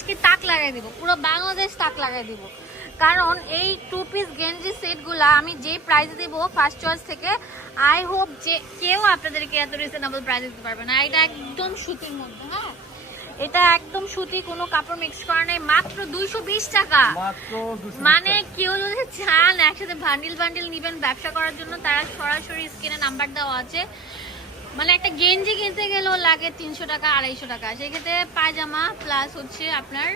আজকে তাক লাগাই দিব পুরো বাংলাদেশ তাক লাগাই দিব। কারণ এই টু পিস গেঞ্জি সেটগুলো আমি যে প্রাইস দিব ফার্স্ট চয়েস থেকে আই হোপ যে কেউ আপনাদেরকে এত রিজনেবল প্রাইস দিতে পারবে না। এটা একদম সুতির মধ্যে হ্যাঁ? এটা একদম সুতি কোনো কাপড় মিক্স করা নেই মাত্র দুইশো বিশ টাকা। মানে কেউ যদি চান একসাথে বান্ডিল বান্ডিল নিবেন ব্যবসা করার জন্য তারা সরাসরি স্ক্রিনে নাম্বার দেওয়া আছে। মানে একটা গেঞ্জি কিনতে গেলেও লাগে তিনশো টাকা আড়াইশো টাকা। সেক্ষেত্রে পায়জামা প্লাস হচ্ছে আপনার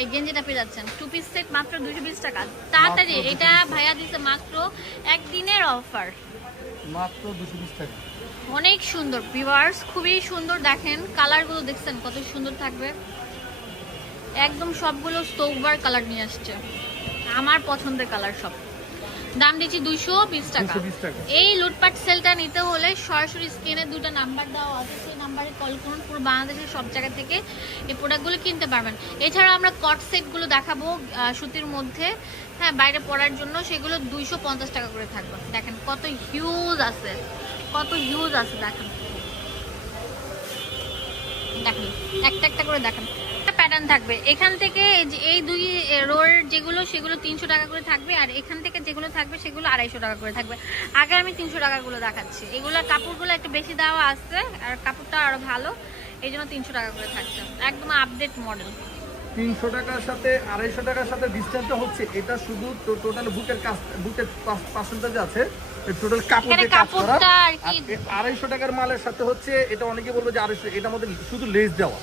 এই গেঞ্জিটা পেয়ে যাচ্ছেন। টু পিস সেট মাত্র দুশো বিশ টাকা। তাড়াতাড়ি এটা ভাইয়া দিচ্ছে মাত্র একদিনের অফার মাত্র 220 টাকা। অনেক সুন্দর। ভিউয়ার্স খুবই সুন্দর দেখেন। কালারগুলো দেখছেন কত সুন্দর থাকবে। একদম সবগুলো স্টোকবার কালার নিয়ে আসছে। আমার পছন্দের কালার সব। দাম দিচ্ছি দুইশো বিশ টাকা। এই লুটপাট সেলটা নিতে হলে সরাসরি স্ক্রিনে দুটো নাম্বার দেওয়া আছে সেই নাম্বারে কল করুন পুরো বাংলাদেশের সব জায়গা থেকে এই প্রোডাক্টগুলো কিনতে পারবেন। এছাড়া আমরা কট সেটগুলো দেখাবো সুতির মধ্যে। হ্যাঁ বাইরে পরার জন্য সেগুলো দুইশো পঞ্চাশ টাকা করে থাকবে। দেখেন কত হিউজ আছে কত হিউজ আছে দেখেন। দেখেন একটা একটা করে দেখেন। প্যাটার্ন থাকবে। এখান থেকে এই দুই রোর যেগুলো সেগুলো তিনশো টাকা করে থাকবে আর এখান থেকে যেগুলো থাকবে সেগুলো আড়াইশো টাকা করে থাকবে। আগে আমি তিনশো টাকাগুলো দেখাচ্ছি। এগুলো কাপড়গুলো একটু বেশি দেওয়া আসছে আর কাপড়টা আরও ভালো এই জন্য তিনশো টাকা করে থাকছে। একদম আপডেট মডেল 300 টাকার সাথে 250 টাকার সাথে ডিসকাউন্টটা হচ্ছে এটা শুধু টোটাল বুকের কাজ বুকের পার্সেন্টেজ আছে টোটাল কাপড় কাজ করা। আড়াইশো টাকার মালের সাথে হচ্ছে এটা অনেকে বলব যে আড়াইশো এটা মধ্যে শুধু লেস দেওয়া।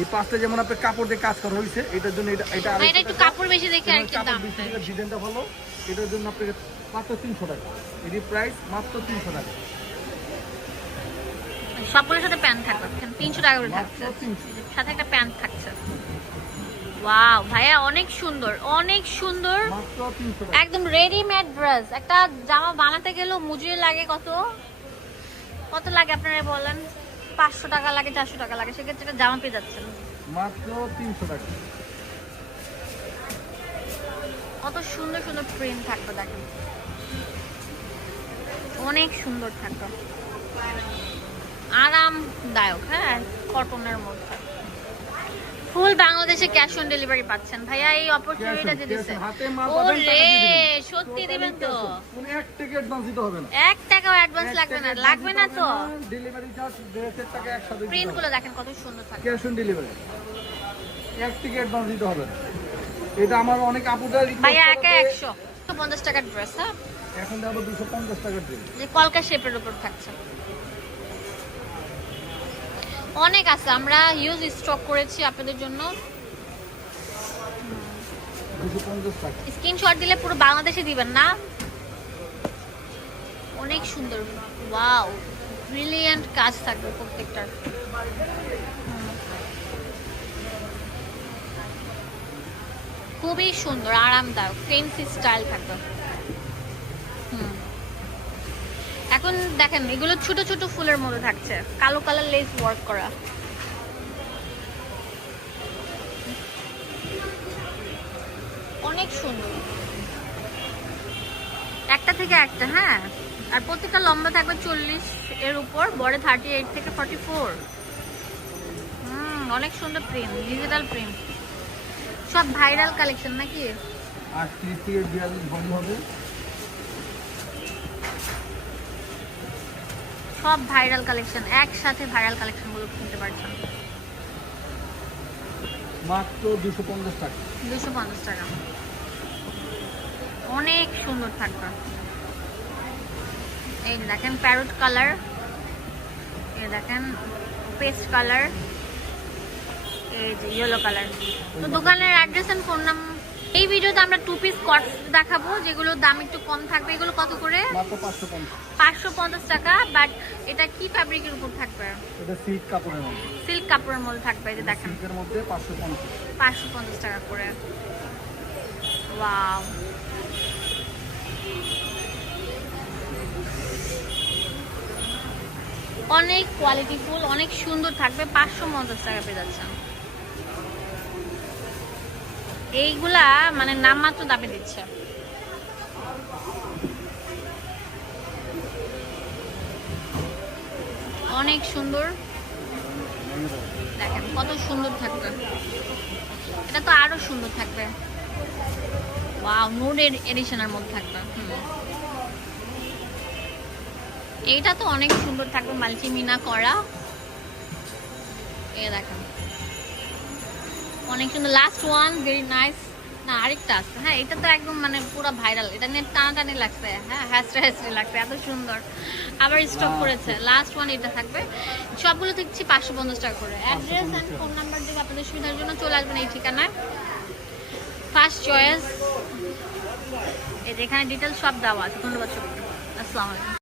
এই পাঁচটা যেমন আপনার কাপড় দিয়ে কাজ করা হয়েছে এটার জন্য এটা এটা এটা একটু কাপড় বেশি দেখে আর কি দাম। ডিজাইনটা ভালো এটার জন্য আপনাকে মাত্র তিনশো টাকা। এটির প্রাইস মাত্র তিনশো টাকা। সবগুলোর সাথে প্যান্ট থাকবে তিনশো টাকা করে থাকছে? সাথে একটা প্যান্ট থাকছে। ওয়াও ভাইয়া অনেক সুন্দর অনেক সুন্দর। একদম রেডিমেড ড্রেস একটা জামা বানাতে গেলেও মজুরি লাগে কত? কত লাগে আপনারা বলেন? পাঁচশো টাকা লাগে চারশো টাকা লাগে সেক্ষেত্রে একটা জামা পেয়ে যাচ্ছেন। মাত্র তিনশো টাকা। কত সুন্দর সুন্দর প্রিন্ট থাকতো দেখেন। অনেক সুন্দর থাকতো। আরামদায়ক হ্যাঁ কটনের মধ্যে ফুল বাংলাদেশে ক্যাশ অন ডেলিভারি পাচ্ছেন। ভাইয়া এই অপরচুনিটিটা Cash on, দিতেছে cash on, হাতে মাল ও পাবেন, টাকা রে দিয়ে দিবেন। সত্যি দিবেন তো। কোনো এক টাকা অ্যাডভান্স দিতে হবে না। এক টাকাও অ্যাডভান্স লাগবে না। লাগবে না তো। ডেলিভারি চার্জ ড্রেসের টাকা একসাথে প্রিন্টগুলো দেখেন কত সুন্দর থাকে। ক্যাশ অন ডেলিভারি এক টাকা অ্যাডভান্স দিতে হবে না। এটা আমার অনেক আপুদের ভাইয়া একা একশো। পঞ্চাশ টাকার ড্রেস হ্যাঁ? এখন দুশো পঞ্চাশ টাকার ড্রেস যে কলকা শেপের উপর থাকছে। অনেক আছে, আমরা হিউজ স্টক করেছি আপনাদের জন্য। স্ক্রিনশট দিলে পুরো বাংলাদেশে দিবেন না? অনেক সুন্দর। ওয়াও ব্রিলিয়ান্ট কাজ থাকবে প্রত্যেকটার। খুবই সুন্দর, আরামদায়ক ফেন্সি স্টাইল থাকবে। এখন দেখেন, এগুলো ছোট ছোট ফুলের মধ্যে থাকছে। কালো কালার লেস ওয়ার্ক করা। অনেক সুন্দর। একটা থেকে একটা হ্যাঁ। আর প্রত্যেকটা লম্বা থাকবে চল্লিশ এর উপর, বড় থার্টি এইট থেকে ফর্টি ফোর অনেক সুন্দর প্রিন্ট ডিজিটাল প্রিন্ট সব ভাইরাল কালেকশন নাকি? আটত্রিশ থেকে বিয়াল্লিশ বন্ধ হবে। সব ভাইরাল কালেকশন একসাথে ভাইরাল কালেকশনগুলো কিনতে পারছেন। মাত্র দুশো পঞ্চাশ টাকা। দুশো পঞ্চাশ টাকা। অনেক সুন্দর থাকবে। এই দেখেন প্যারোট কালার এই দেখেন পেস্ট কালার এই যে ইয়েলো কালার। তো দোকানের অ্যাড্রেস এন্ড ফোন নাম এই ভিডিওতে আমরা টু পিস কট দেখাবো যেগুলোর দাম একটু কম থাকবে। এগুলো কত করে? পাঁচশো পঞ্চাশ। টাকা বাট এটা কি ফ্যাব্রিকের উপর থাকবে? সিল্ক কাপড়ের মধ্যে। সিল্ক কাপড়ের মধ্যে থাকবে যে দেখেন। মধ্যে পাঁচশো পঞ্চাশ। টাকা করে। ওয়াও অনেক কোয়ালিটি ফুল অনেক সুন্দর থাকবে। পাঁচশো পঞ্চাশ টাকা পেয়ে যাচ্ছেন। এইগুলা মানে নামমাত্র দামে দিচ্ছে। অনেক সুন্দর। দেখেন, কত সুন্দর থাকবে। এটা তো আরও সুন্দর থাকবে। ওয়াও নোড এডিশনের মধ্যে থাকবে। এইটা তো অনেক সুন্দর থাকবে মাল্টিমিনা করা। এ দেখেন। অনেক সুন্দর লাস্ট ওয়ান ভেরি নাইস না আরেকটা আছে। হ্যাঁ এটা তো একদম মানে পুরো ভাইরাল এটা নিয়ে টানাটানি লাগছে। হ্যাঁ হ্যাস্টে হ্যাস্টে লাগছে। এত সুন্দর। আবার স্টক করেছে। লাস্ট ওয়ান এটা থাকবে। সবগুলো দেখছি পাঁচশো পঞ্চাশ টাকা করে। অ্যাড্রেস অ্যান্ড ফোন নাম্বার দিয়ে আপনাদের সুবিধার জন্য। চলে আসবেন এই ঠিকানায়। ফার্স্ট চয়েস এখানে ডিটেলস সব দেওয়া আছে। ধন্যবাদ সবাইকে। আসসালামু আলাইকুম।